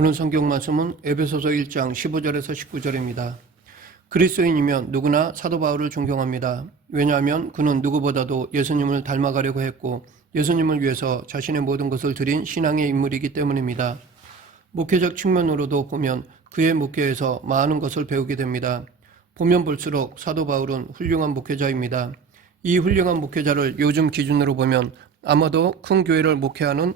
오늘 성경 말씀은 에베소서 1장 15절에서 19절입니다. 그리스도인이면 누구나 사도 바울을 존경합니다. 왜냐하면 그는 누구보다도 예수님을 닮아가려고 했고 예수님을 위해서 자신의 모든 것을 드린 신앙의 인물이기 때문입니다. 목회적 측면으로도 보면 그의 목회에서 많은 것을 배우게 됩니다. 보면 볼수록 사도 바울은 훌륭한 목회자입니다. 이 훌륭한 목회자를 요즘 기준으로 보면 아마도 큰 교회를 목회하는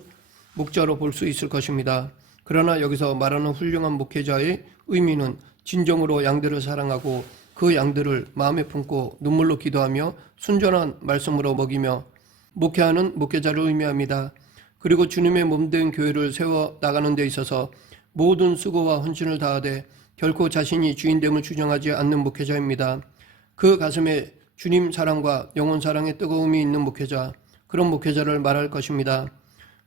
목자로 볼 수 있을 것입니다. 그러나 여기서 말하는 훌륭한 목회자의 의미는 진정으로 양들을 사랑하고 그 양들을 마음에 품고 눈물로 기도하며 순전한 말씀으로 먹이며 목회하는 목회자를 의미합니다. 그리고 주님의 몸된 교회를 세워 나가는 데 있어서 모든 수고와 헌신을 다하되 결코 자신이 주인됨을 주장하지 않는 목회자입니다. 그 가슴에 주님 사랑과 영혼 사랑의 뜨거움이 있는 목회자, 그런 목회자를 말할 것입니다.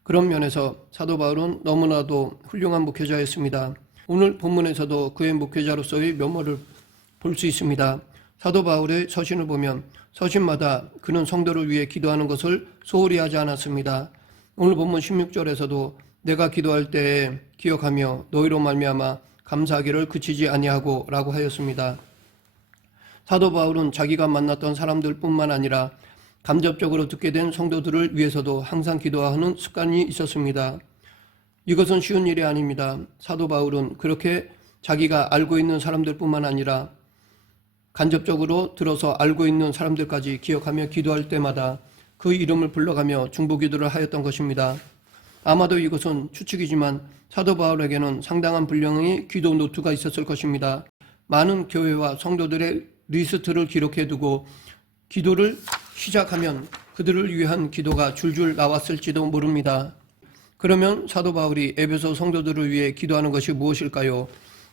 그런 면에서 사도 바울은 너무나도 훌륭한 목회자였습니다. 오늘 본문에서도 그의 목회자로서의 면모를 볼 수 있습니다. 사도 바울의 서신을 보면 서신마다 그는 성도를 위해 기도하는 것을 소홀히 하지 않았습니다. 오늘 본문 16절에서도 내가 기도할 때에 기억하며 너희로 말미암아 감사하기를 그치지 아니하고 라고 하였습니다. 사도 바울은 자기가 만났던 사람들뿐만 아니라 간접적으로 듣게 된 성도들을 위해서도 항상 기도하는 습관이 있었습니다. 이것은 쉬운 일이 아닙니다. 사도 바울은 그렇게 자기가 알고 있는 사람들뿐만 아니라 간접적으로 들어서 알고 있는 사람들까지 기억하며 기도할 때마다 그 이름을 불러가며 중보기도를 하였던 것입니다. 아마도 이것은 추측이지만 사도 바울에게는 상당한 분량의 기도 노트가 있었을 것입니다. 많은 교회와 성도들의 리스트를 기록해두고 기도를 시작하면 그들을 위한 기도가 줄줄 나왔을지도 모릅니다. 그러면 사도 바울이 에베소 성도들을 위해 기도하는 것이 무엇일까요?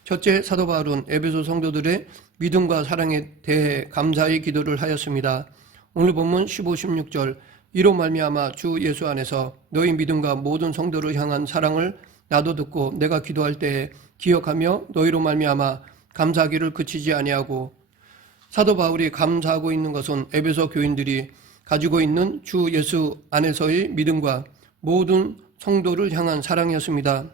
첫째, 사도 바울은 에베소 성도들의 믿음과 사랑에 대해 감사의 기도를 하였습니다. 오늘 본문 15, 16절 이로 말미암아 주 예수 안에서 너희 믿음과 모든 성도를 향한 사랑을 나도 듣고 내가 기도할 때에 기억하며 너희로 말미암아 감사하기를 그치지 아니하고 사도 바울이 감사하고 있는 것은 에베소 교인들이 가지고 있는 주 예수 안에서의 믿음과 모든 성도를 향한 사랑이었습니다.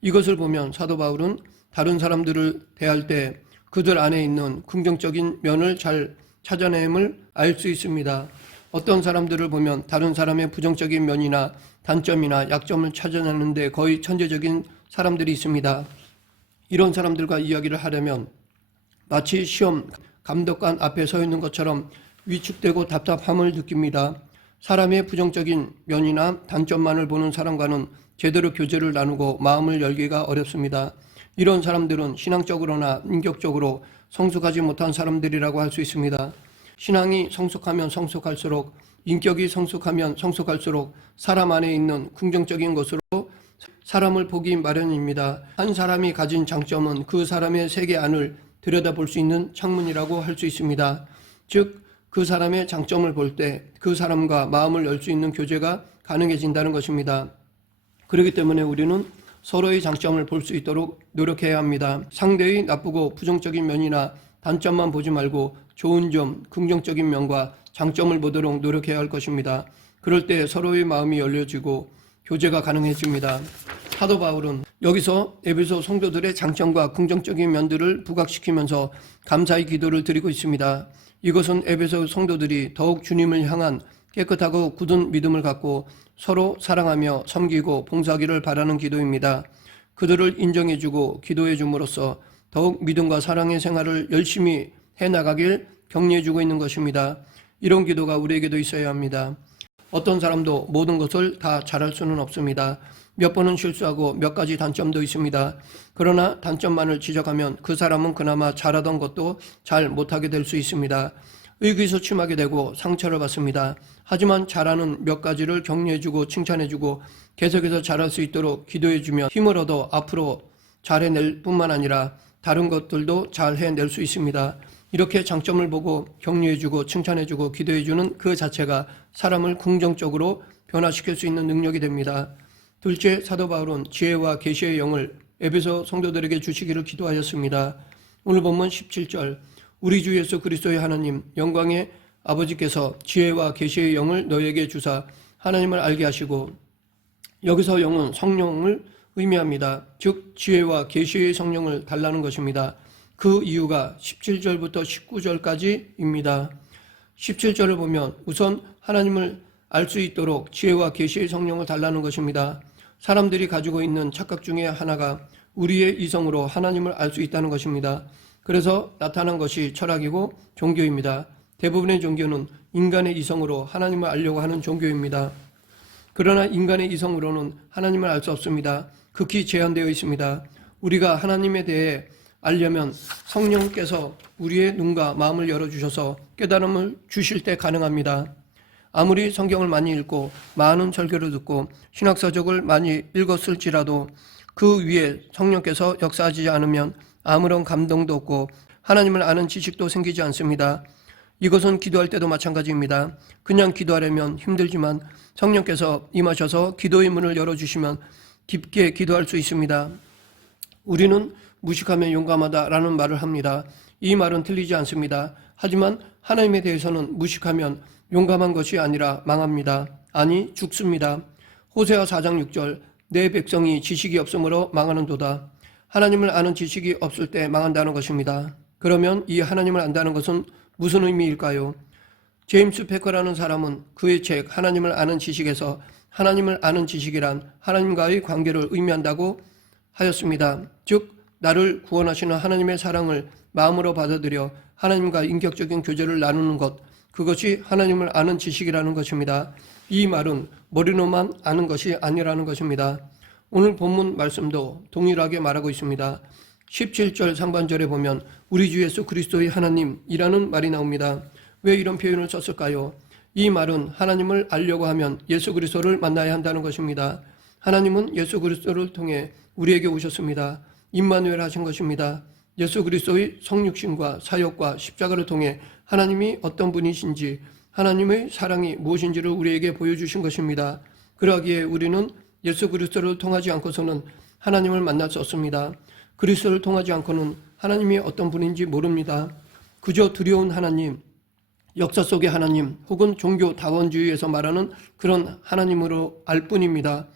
이것을 보면 사도 바울은 다른 사람들을 대할 때 그들 안에 있는 긍정적인 면을 잘 찾아냄을 알 수 있습니다. 어떤 사람들을 보면 다른 사람의 부정적인 면이나 단점이나 약점을 찾아내는데 거의 천재적인 사람들이 있습니다. 이런 사람들과 이야기를 하려면 마치 시험 감독관 앞에 서 있는 것처럼 위축되고 답답함을 느낍니다. 사람의 부정적인 면이나 단점만을 보는 사람과는 제대로 교제를 나누고 마음을 열기가 어렵습니다. 이런 사람들은 신앙적으로나 인격적으로 성숙하지 못한 사람들이라고 할 수 있습니다. 신앙이 성숙하면 성숙할수록, 인격이 성숙하면 성숙할수록 사람 안에 있는 긍정적인 것으로 사람을 보기 마련입니다. 한 사람이 가진 장점은 그 사람의 세계 안을 들여다볼 수 있는 창문이라고 할 수 있습니다. 즉, 그 사람의 장점을 볼 때 그 사람과 마음을 열 수 있는 교제가 가능해진다는 것입니다. 그렇기 때문에 우리는 서로의 장점을 볼 수 있도록 노력해야 합니다. 상대의 나쁘고 부정적인 면이나 단점만 보지 말고 좋은 점, 긍정적인 면과 장점을 보도록 노력해야 할 것입니다. 그럴 때 서로의 마음이 열려지고 교제가 가능해집니다. 사도 바울은 여기서 에베소 성도들의 장점과 긍정적인 면들을 부각시키면서 감사의 기도를 드리고 있습니다. 이것은 에베소 성도들이 더욱 주님을 향한 깨끗하고 굳은 믿음을 갖고 서로 사랑하며 섬기고 봉사하기를 바라는 기도입니다. 그들을 인정해주고 기도해줌으로써 더욱 믿음과 사랑의 생활을 열심히 해나가길 격려해주고 있는 것입니다. 이런 기도가 우리에게도 있어야 합니다. 어떤 사람도 모든 것을 다 잘할 수는 없습니다. 몇 번은 실수하고 몇 가지 단점도 있습니다. 그러나 단점만을 지적하면 그 사람은 그나마 잘하던 것도 잘 못하게 될 수 있습니다. 의기소침하게 되고 상처를 받습니다. 하지만 잘하는 몇 가지를 격려해주고 칭찬해주고 계속해서 잘할 수 있도록 기도해주면 힘을 얻어 앞으로 잘해낼 뿐만 아니라 다른 것들도 잘 해낼 수 있습니다. 이렇게 장점을 보고 격려해주고 칭찬해주고 기도해주는 그 자체가 사람을 긍정적으로 변화시킬 수 있는 능력이 됩니다. 둘째, 사도 바울은 지혜와 계시의 영을 에베소 성도들에게 주시기를 기도하였습니다. 오늘 본문 17절 우리 주 예수 그리스도의 하나님 영광의 아버지께서 지혜와 계시의 영을 너희에게 주사 하나님을 알게 하시고 여기서 영은 성령을 의미합니다. 즉 지혜와 계시의 성령을 달라는 것입니다. 그 이유가 17절부터 19절까지입니다. 17절을 보면 우선 하나님을 알 수 있도록 지혜와 계시의 성령을 달라는 것입니다. 사람들이 가지고 있는 착각 중에 하나가 우리의 이성으로 하나님을 알 수 있다는 것입니다. 그래서 나타난 것이 철학이고 종교입니다. 대부분의 종교는 인간의 이성으로 하나님을 알려고 하는 종교입니다. 그러나 인간의 이성으로는 하나님을 알 수 없습니다. 극히 제한되어 있습니다. 우리가 하나님에 대해 알려면 성령께서 우리의 눈과 마음을 열어주셔서 깨달음을 주실 때 가능합니다. 아무리 성경을 많이 읽고 많은 설교를 듣고 신학서적을 많이 읽었을지라도 그 위에 성령께서 역사하지 않으면 아무런 감동도 없고 하나님을 아는 지식도 생기지 않습니다. 이것은 기도할 때도 마찬가지입니다. 그냥 기도하려면 힘들지만 성령께서 임하셔서 기도의 문을 열어주시면 깊게 기도할 수 있습니다. 우리는 무식하면 용감하다라는 말을 합니다. 이 말은 틀리지 않습니다. 하지만 하나님에 대해서는 무식하면 용감한 것이 아니라 망합니다. 아니 죽습니다. 호세아 4장 6절 내 백성이 지식이 없으므로 망하는도다. 하나님을 아는 지식이 없을 때 망한다는 것입니다. 그러면 이 하나님을 안다는 것은 무슨 의미일까요? 제임스 패커라는 사람은 그의 책 하나님을 아는 지식에서 하나님을 아는 지식이란 하나님과의 관계를 의미한다고 하였습니다. 즉 나를 구원하시는 하나님의 사랑을 마음으로 받아들여 하나님과 인격적인 교제를 나누는 것, 그것이 하나님을 아는 지식이라는 것입니다. 이 말은 머리로만 아는 것이 아니라는 것입니다. 오늘 본문 말씀도 동일하게 말하고 있습니다. 17절 상반절에 보면 우리 주 예수 그리스도의 하나님이라는 말이 나옵니다. 왜 이런 표현을 썼을까요? 이 말은 하나님을 알려고 하면 예수 그리스도를 만나야 한다는 것입니다. 하나님은 예수 그리스도를 통해 우리에게 오셨습니다. 임마누엘 하신 것입니다. 예수 그리스도의 성육신과 사역과 십자가를 통해 하나님이 어떤 분이신지 하나님의 사랑이 무엇인지를 우리에게 보여주신 것입니다. 그러기에 우리는 예수 그리스도를 통하지 않고서는 하나님을 만날 수 없습니다. 그리스도를 통하지 않고는 하나님이 어떤 분인지 모릅니다. 그저 두려운 하나님, 역사 속의 하나님 혹은 종교 다원주의에서 말하는 그런 하나님으로 알 뿐입니다.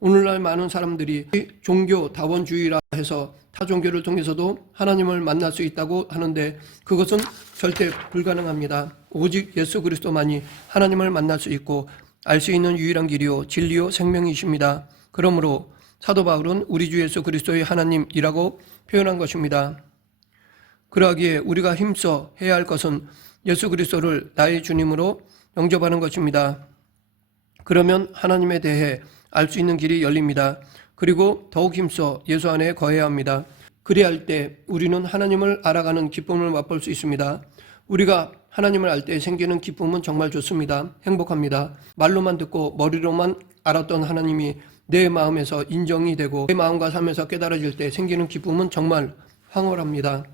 오늘날 많은 사람들이 종교 다원주의라 해서 타 종교를 통해서도 하나님을 만날 수 있다고 하는데 그것은 절대 불가능합니다. 오직 예수 그리스도만이 하나님을 만날 수 있고 알 수 있는 유일한 길이요 진리요 생명이십니다. 그러므로 사도 바울은 우리 주 예수 그리스도의 하나님이라고 표현한 것입니다. 그러하기에 우리가 힘써 해야 할 것은 예수 그리스도를 나의 주님으로 영접하는 것입니다. 그러면 하나님에 대해 알 수 있는 길이 열립니다. 그리고 더욱 힘써 예수 안에 거해야 합니다. 그래야 할 때 우리는 하나님을 알아가는 기쁨을 맛볼 수 있습니다. 우리가 하나님을 알 때 생기는 기쁨은 정말 좋습니다. 행복합니다. 말로만 듣고 머리로만 알았던 하나님이 내 마음에서 인정이 되고 내 마음과 삶에서 깨달아질 때 생기는 기쁨은 정말 황홀합니다.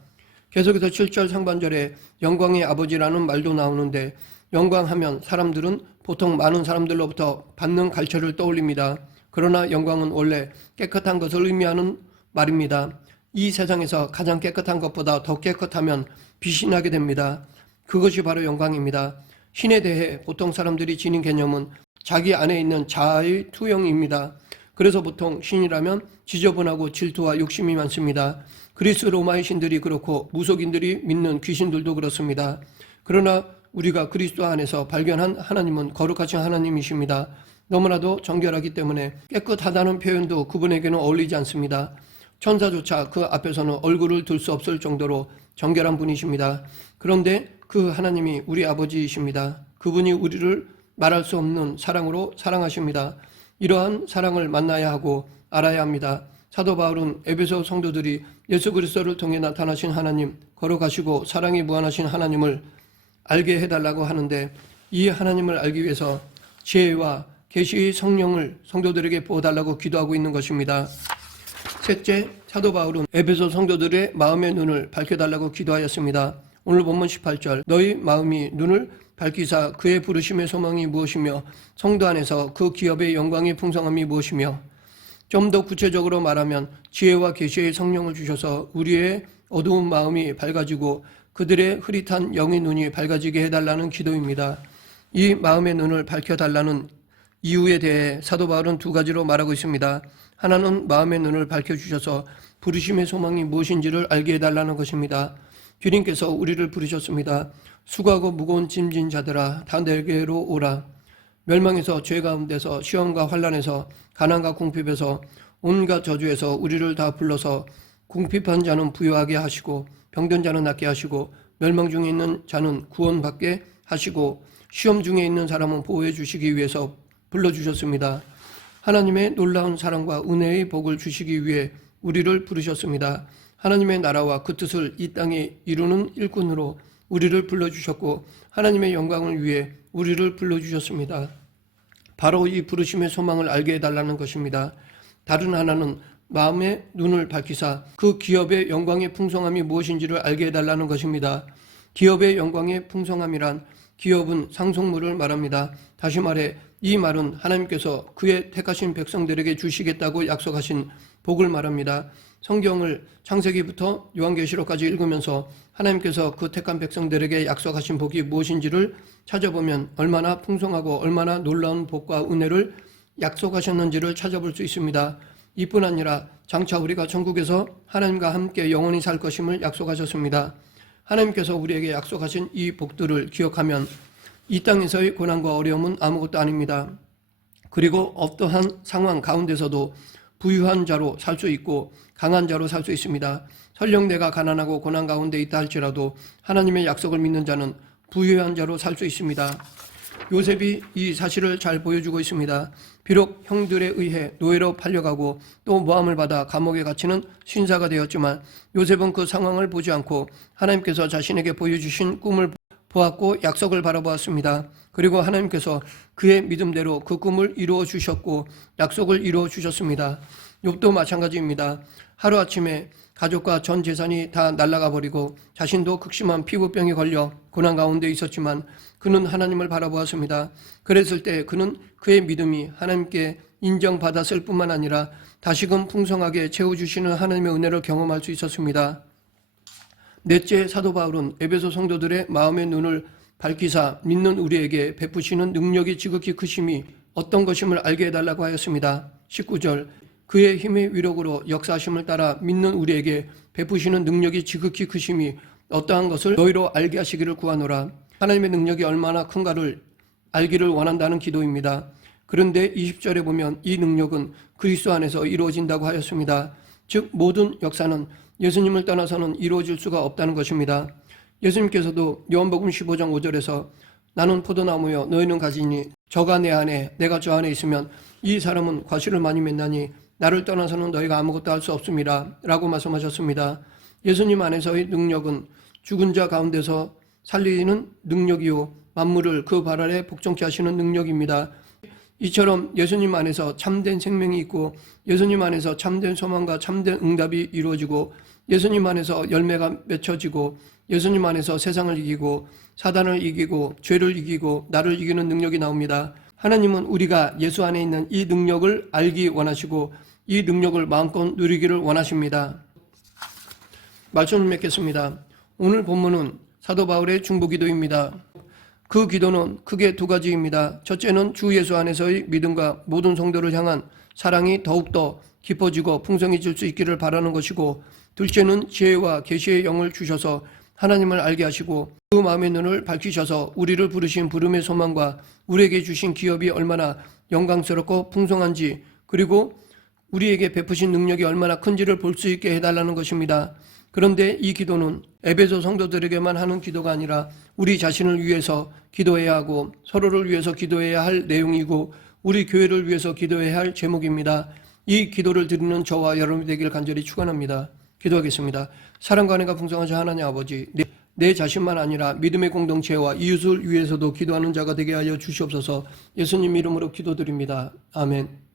계속해서 7절 상반절에 영광의 아버지라는 말도 나오는데 영광하면 사람들은 보통 많은 사람들로부터 받는 갈채를 떠올립니다. 그러나 영광은 원래 깨끗한 것을 의미하는 말입니다. 이 세상에서 가장 깨끗한 것보다 더 깨끗하면 빛이 나게 됩니다. 그것이 바로 영광입니다. 신에 대해 보통 사람들이 지닌 개념은 자기 안에 있는 자아의 투영입니다. 그래서 보통 신이라면 지저분하고 질투와 욕심이 많습니다. 그리스 로마의 신들이 그렇고 무속인들이 믿는 귀신들도 그렇습니다. 그러나 우리가 그리스도 안에서 발견한 하나님은 거룩하신 하나님이십니다. 너무나도 정결하기 때문에 깨끗하다는 표현도 그분에게는 어울리지 않습니다. 천사조차 그 앞에서는 얼굴을 들 수 없을 정도로 정결한 분이십니다. 그런데 그 하나님이 우리 아버지이십니다. 그분이 우리를 말할 수 없는 사랑으로 사랑하십니다. 이러한 사랑을 만나야 하고 알아야 합니다. 사도 바울은 에베소 성도들이 예수 그리스도를 통해 나타나신 하나님, 거룩하시고 사랑이 무한하신 하나님을 알게 해달라고 하는데 이 하나님을 알기 위해서 지혜와 계시의 성령을 성도들에게 부어달라고 기도하고 있는 것입니다. 셋째, 사도 바울은 에베소 성도들의 마음의 눈을 밝혀달라고 기도하였습니다. 오늘 본문 18절 너희 마음이 눈을 밝히사 그의 부르심의 소망이 무엇이며 성도 안에서 그 기업의 영광의 풍성함이 무엇이며 좀 더 구체적으로 말하면 지혜와 계시의 성령을 주셔서 우리의 어두운 마음이 밝아지고 그들의 흐릿한 영의 눈이 밝아지게 해달라는 기도입니다. 이 마음의 눈을 밝혀달라는 이유에 대해 사도 바울은 두 가지로 말하고 있습니다. 하나는 마음의 눈을 밝혀주셔서 부르심의 소망이 무엇인지를 알게 해달라는 것입니다. 주님께서 우리를 부르셨습니다. 수고하고 무거운 짐진 자들아 다 내게로 오라. 멸망에서 죄 가운데서 시험과 환난에서 가난과 궁핍에서 온갖 저주에서 우리를 다 불러서 궁핍한 자는 부유하게 하시고 병든 자는 낫게 하시고 멸망 중에 있는 자는 구원받게 하시고 시험 중에 있는 사람은 보호해 주시기 위해서 불러주셨습니다. 하나님의 놀라운 사랑과 은혜의 복을 주시기 위해 우리를 부르셨습니다. 하나님의 나라와 그 뜻을 이 땅에 이루는 일꾼으로 우리를 불러주셨고 하나님의 영광을 위해 우리를 불러주셨습니다. 바로 이 부르심의 소망을 알게 해달라는 것입니다. 다른 하나는 마음의 눈을 밝히사 그 기업의 영광의 풍성함이 무엇인지를 알게 해달라는 것입니다. 기업의 영광의 풍성함이란 기업은 상속물을 말합니다. 다시 말해 이 말은 하나님께서 그의 택하신 백성들에게 주시겠다고 약속하신 복을 말합니다. 성경을 창세기부터 요한계시록까지 읽으면서 하나님께서 그 택한 백성들에게 약속하신 복이 무엇인지를 찾아보면 얼마나 풍성하고 얼마나 놀라운 복과 은혜를 약속하셨는지를 찾아볼 수 있습니다. 이뿐 아니라 장차 우리가 천국에서 하나님과 함께 영원히 살 것임을 약속하셨습니다. 하나님께서 우리에게 약속하신 이 복들을 기억하면 이 땅에서의 고난과 어려움은 아무것도 아닙니다. 그리고 어떠한 상황 가운데서도 부유한 자로 살 수 있고 강한 자로 살 수 있습니다. 설령 내가 가난하고 고난 가운데 있다 할지라도 하나님의 약속을 믿는 자는 부유한 자로 살 수 있습니다. 요셉이 이 사실을 잘 보여주고 있습니다. 비록 형들에 의해 노예로 팔려가고 또 모함을 받아 감옥에 갇히는 신사가 되었지만 요셉은 그 상황을 보지 않고 하나님께서 자신에게 보여주신 꿈을 보았고 약속을 바라보았습니다. 그리고 하나님께서 그의 믿음대로 그 꿈을 이루어 주셨고 약속을 이루어 주셨습니다. 욥도 마찬가지입니다. 하루아침에 가족과 전 재산이 다 날아가 버리고 자신도 극심한 피부병에 걸려 고난 가운데 있었지만 그는 하나님을 바라보았습니다. 그랬을 때 그는 그의 믿음이 하나님께 인정받았을 뿐만 아니라 다시금 풍성하게 채워주시는 하나님의 은혜를 경험할 수 있었습니다. 넷째, 사도 바울은 에베소 성도들의 마음의 눈을 밝히사 믿는 우리에게 베푸시는 능력이 지극히 크심이 어떤 것임을 알게 해달라고 하였습니다. 19절, 그의 힘의 위력으로 역사하심을 따라 믿는 우리에게 베푸시는 능력이 지극히 크심이 어떠한 것을 너희로 알게 하시기를 구하노라. 하나님의 능력이 얼마나 큰가를 알기를 원한다는 기도입니다. 그런데 20절에 보면 이 능력은 그리스도 안에서 이루어진다고 하였습니다. 즉 모든 역사는 예수님을 떠나서는 이루어질 수가 없다는 것입니다. 예수님께서도 요한복음 15장 5절에서 나는 포도나무여 너희는 가지니 저가 내 안에 내가 저 안에 있으면 이 사람은 과실을 많이 맺나니 나를 떠나서는 너희가 아무것도 할 수 없습니다 라고 말씀하셨습니다. 예수님 안에서의 능력은 죽은 자 가운데서 살리는 능력이요 만물을 그 발 아래 복종케 하시는 능력입니다. 이처럼 예수님 안에서 참된 생명이 있고 예수님 안에서 참된 소망과 참된 응답이 이루어지고 예수님 안에서 열매가 맺혀지고 예수님 안에서 세상을 이기고 사단을 이기고 죄를 이기고 나를 이기는 능력이 나옵니다. 하나님은 우리가 예수 안에 있는 이 능력을 알기 원하시고 이 능력을 마음껏 누리기를 원하십니다. 말씀을 맺겠습니다. 오늘 본문은 사도 바울의 중보기도입니다. 그 기도는 크게 두 가지입니다. 첫째는 주 예수 안에서의 믿음과 모든 성도를 향한 사랑이 더욱더 깊어지고 풍성해질 수 있기를 바라는 것이고, 둘째는 지혜와 계시의 영을 주셔서 하나님을 알게 하시고 그 마음의 눈을 밝히셔서 우리를 부르신 부름의 소망과 우리에게 주신 기업이 얼마나 영광스럽고 풍성한지, 그리고 우리에게 베푸신 능력이 얼마나 큰지를 볼 수 있게 해달라는 것입니다. 그런데 이 기도는 에베소 성도들에게만 하는 기도가 아니라 우리 자신을 위해서 기도해야 하고 서로를 위해서 기도해야 할 내용이고 우리 교회를 위해서 기도해야 할 제목입니다. 이 기도를 드리는 저와 여러분이 되기를 간절히 축원합니다. 기도하겠습니다. 사랑과 은혜가 풍성하신 하나님 아버지, 내 자신만 아니라 믿음의 공동체와 이웃을 위해서도 기도하는 자가 되게 하여 주시옵소서. 예수님 이름으로 기도드립니다. 아멘.